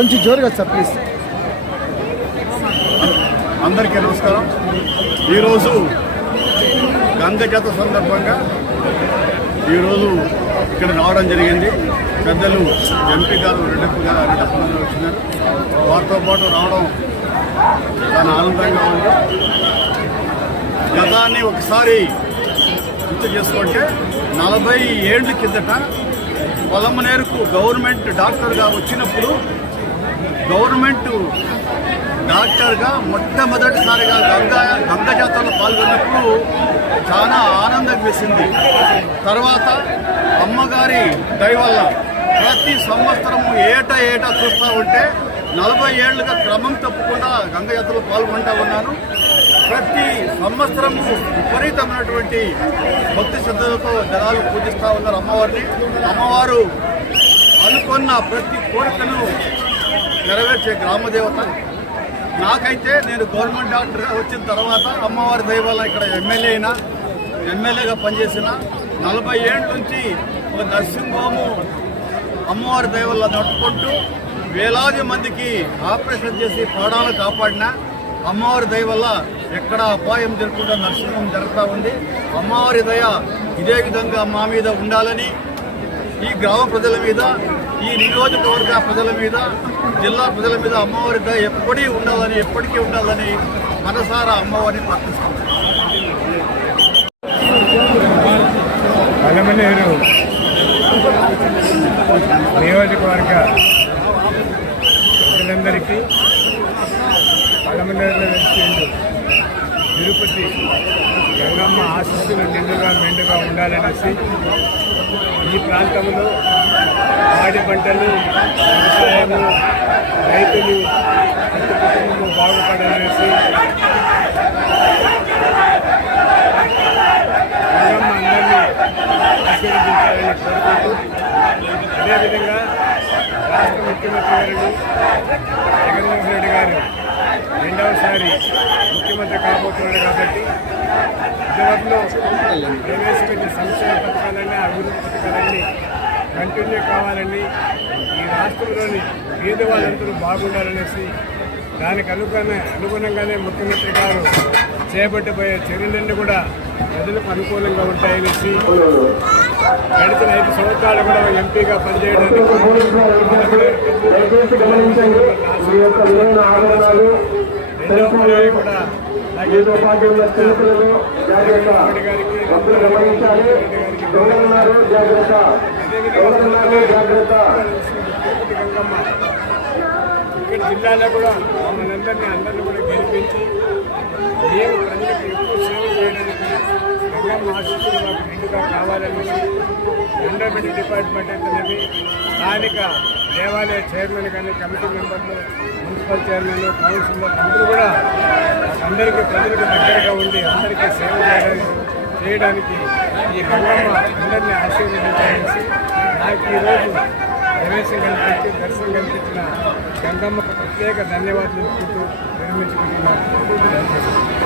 కొంచెం జోరుగా sir please. అందరికీ నమస్కారం. ఈరోజు గంగ జాత సందర్భంగా ఈరోజు ఇక్కడ రావడం జరిగింది. పెద్దలు ఎంపీ గారు రెడ్డప్ప వచ్చినారు. వారితో పాటు రావడం చాలా ఆనందంగా ఉంది. గతాన్ని ఒకసారి గుర్తు చేసుకుంటే 40 ఏళ్ల కిందట పొలమనేరుకు గవర్నమెంట్ డాక్టర్గా వచ్చినప్పుడు గవర్నమెంట్ డాక్టర్గా మొట్టమొదటిసారిగా గంగ జాతరలో పాల్గొన్నప్పుడు చాలా ఆనందం వేసింది. తర్వాత అమ్మగారి దయ వల్ల ప్రతి సంవత్సరము ఏటా చూస్తూ ఉంటే 40 ఏళ్లుగా క్రమం తప్పకుండా గంగ జాతరలో పాల్గొంటూ ఉన్నాను. ప్రతి సంవత్సరము విపరీతమైనటువంటి భక్తి శ్రద్ధలతో జనాలు పూజిస్తూ ఉన్నారు అమ్మవారిని. అమ్మవారు అనుకున్న ప్రతి కోరికను నెరవేర్చే గ్రామదేవత. నాకైతే నేను గవర్నమెంట్ డాక్టర్గా వచ్చిన తర్వాత అమ్మవారి దయ వల్ల ఇక్కడ ఎమ్మెల్యేగా పనిచేసిన 40 ఏళ్ళ నుంచి ఒక నర్సింగ్ హోము అమ్మవారి దయ వల్ల నడుపుకుంటూ వేలాది మందికి ఆపరేషన్ చేసి ప్రాణాలు కాపాడిన అమ్మవారి దయ వల్ల ఎక్కడ అపాయం జరగకుండా నర్సింగ్ హోమ్ జరుగుతూ ఉంది. అమ్మవారి దయ ఇదే విధంగా మా మీద ఉండాలని, ఈ గ్రామ ప్రజల మీద, ఈ నియోజకవర్గ ప్రజల మీద, జిల్లా ప్రజల మీద అమ్మవారి దయ ఎప్పటికీ ఉండాలని మనసారా అమ్మవారిని ప్రార్థిస్తున్నాం. పొలమనేరు నియోజకవర్గ ప్రజలందరికీ పొలమనేరులో వెళ్తుండు తిరుపతి గంగమ్మ ఆశీస్సులు మెండుగా ఉండాలనేసి ఈ ప్రాంతంలో పాడి పంటలు, వ్యవసాయము, రైతులు, ప్రతి కుటుంబము బాగుపడాలనేసి గంగమ్మ అందరినీ ఆశీర్వదించాలని కోరుకుంటూ, అదేవిధంగా రాష్ట్ర ముఖ్యమంత్రి గారు జగన్మోహన్ రెడ్డి గారు రెండవసారి ముఖ్యమంత్రి కాబోతున్నారు కాబట్టి ఇదివరలో ప్రవేశపెట్టిన సంక్షేమ పథకాలన్నీ, అభివృద్ధి పథకాలన్నీ కంటిన్యూ కావాలని, ఈ రాష్ట్రంలోని పేదవాళ్ళందరూ బాగుండాలనేసి దానికి అనుగుణంగానే ముఖ్యమంత్రి గారు చేపట్టబోయే చర్యలన్నీ కూడా ప్రజలకు అనుకూలంగా ఉంటాయనేసి గడిచిన 5 సంవత్సరాలు కూడా ఎంపీగా పనిచేయడానికి కూడా గంగమ్మ ఇక్కడ జిల్లాలో కూడా అందరినీ కూడా గెలిపించి మేము ప్రజలకు ఎక్కువ సేవ చేయడానికి గంగమ్మ ఆశీస్సులు మాకు నిండుగా కావాలని ఎండోమెంట్ డిపార్ట్మెంట్ అయితేనేవి, స్థానిక దేవాలయ చైర్మన్ కానీ, కమిటీ మెంబర్లు, మున్సిపల్ చైర్మన్, కౌన్సిలర్ అందరూ కూడా అందరికీ ప్రజలకు దగ్గరగా ఉండి అందరికీ సేవ చేయడానికి ఈ గంగమ్మ అందరినీ ఆశీర్వదించాలనేసి నాకు ఈరోజు ప్రవేశం కల్పించి దర్శనం కల్పించిన గంగమ్మకు ప్రత్యేక ధన్యవాదాలు తెలుపుతూ నిర్మించుకుంటున్నాను.